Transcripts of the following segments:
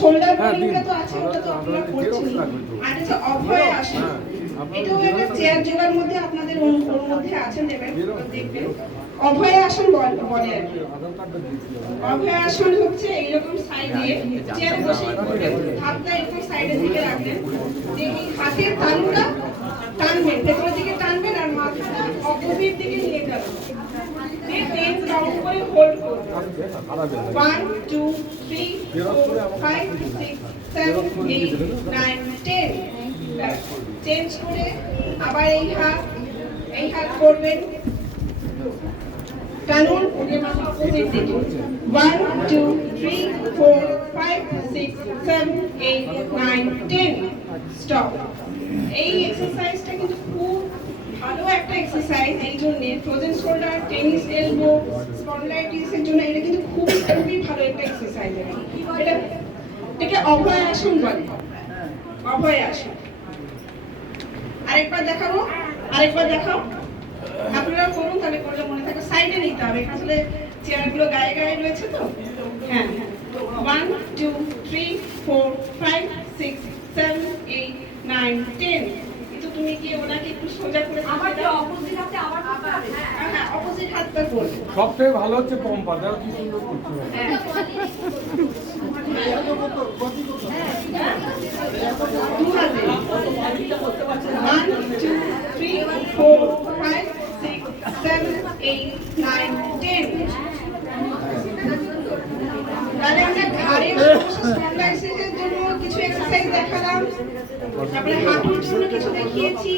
Shoulder বোলিংটা তো আছে, ওটা তো আপনারা করছেন। আর এটা অভয় আসন, এটাও একটা চেয়ার যোগার মধ্যে আপনাদের ওর মধ্যে আছেন, দেখবেন অভয় আসন বলে আর কি। অভয় আসন হচ্ছে এইরকম সাইডে চেয়ারে বসে হাতটা এরকম সাইডের দিকে রাখবেন, যে এই হাতের তালুটা টানবেন, ভেতরের দিকে টানবেন আর মাথাটা অপোজিট দিকে নিয়ে যাবেন। 10 কাউন্ট করে হোল্ড করুন। 1 2 3 4 5 6 7 8 9 10। চেঞ্জ করে আবার এই হাত করবেন, টানুন অপোজিট দিকে। 1 2 3 4 5 6 7 8 9 10। স্টপ। এই এক্সারসাইজটা কিন্তু খুব ভালো একটা এক্সারসাইজ। এই জন্য ফ্রোজেন শোল্ডার, টেনিস এলবো, স্পন্ডাইটিসের জন্য এটা কিন্তু খুবই ভালো একটা এক্সারসাইজ। এটাকে অভয় আসন বলে, অভয় আসন। আরেকবার দেখাবো, আরেকবার দেখাও, আপনারা করুন, তাহলে করলে মনে থাকে। সাইডে নিতে হবে, আসলে চেয়ারগুলো গায়ে গায়ে রয়েছে তো। হ্যাঁ, 1 2 3 4 5 6 7 8 9 10। তুমি কি ওনাকে একটু সোজা করে আমার যে অপোজিট হাতে আবার করতে হবে। হ্যাঁ, অপোজিট হাতটা করবে। সবথেকে ভালো হচ্ছে পম্পা, দাও কি সুন্দর করছো। হ্যাঁ, 1 2 3 4 5 6 7 8 9 10। তাহলে আমরা ঘাড়ের স্পন্ডাইটিসের জন্য কিছু এক্সারসাইজ দেখালাম, তারপরে হাঁটুর জন্য কিছু দেখিয়েছি,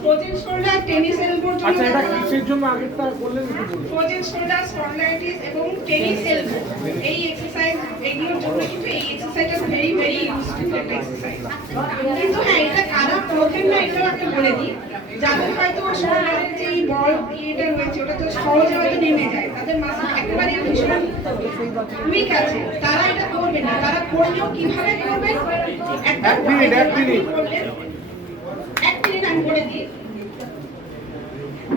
ফ্রোজেন শোল্ডার, টেনিস এলবোর জন্য। আচ্ছা, এটা কিসের জন্য আগেরটা করলেন একটু বলুন। ফ্রোজেন শোল্ডার, স্পন্ডাইটিস এবং টেনিস এলবো, এই এক্সারসাইজ এগুলোর জন্য কিন্তু এই এক্সারসাইজটা ভেরি ইউজফুল একটা এক্সারসাইজ। কিন্তু হ্যাঁ, এটা কারা করবেন না এটাও আমি বলে দিই। যাদের হয়তো শোল্ডারের যে বল ইয়েটা রয়েছে ওটা তো সহজে হয়তো নেমে যায়, তাদের মাসল একেবারে ভীষণ উইক আছে, তারা এটা করবে না। তারা করলেও কিভাবে করবেন? এক মিনিট আমি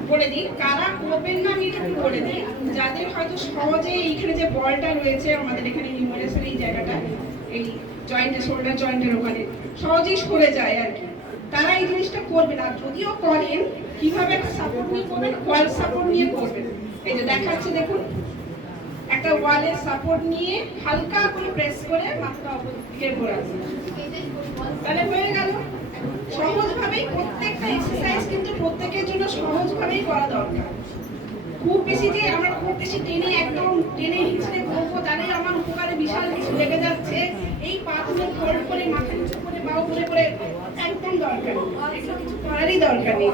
বলে দিই কারা করবেন না, আমি একটু বলে দিই। যাদের হয়তো সহজে এইখানে যে বলটা রয়েছে আমাদের এখানে হিউমারাসের এই জায়গাটা, এই জয়েন্টে, শোল্ডার জয়েন্টের ওখানে সহজেই সরে যায় আর কি, তারা এই জিনিসটা করবে না। যদিও করেন, কিভাবে একটা সাপোর্ট নিয়ে করবেন? ওয়াল সাপোর্ট নিয়ে করবেন। এই যে দেখাচ্ছে দেখুন, একটা ওয়ালের সাপোর্ট নিয়ে হালকা করে প্রেস করে মাথাটা অপোজিট দিকে ঘোরাবেন, তাহলে হয়ে গেল। সহজভাবেই প্রত্যেকটা এক্সারসাইজ কিন্তু প্রত্যেকের জন্য সহজভাবেই করা দরকার। খুব বেশি যে আমরা খুব বেশি একদম টেনে হিচড়ে করবো, তাহলে আমার উপকারে বিশাল কিছু লেগে যাচ্ছে, এই পা তুলে ফোল্ড করে মাথা নিচু করে বাউ করে একদম দরকার নেই, এগুলো কিছু করারই দরকার নেই।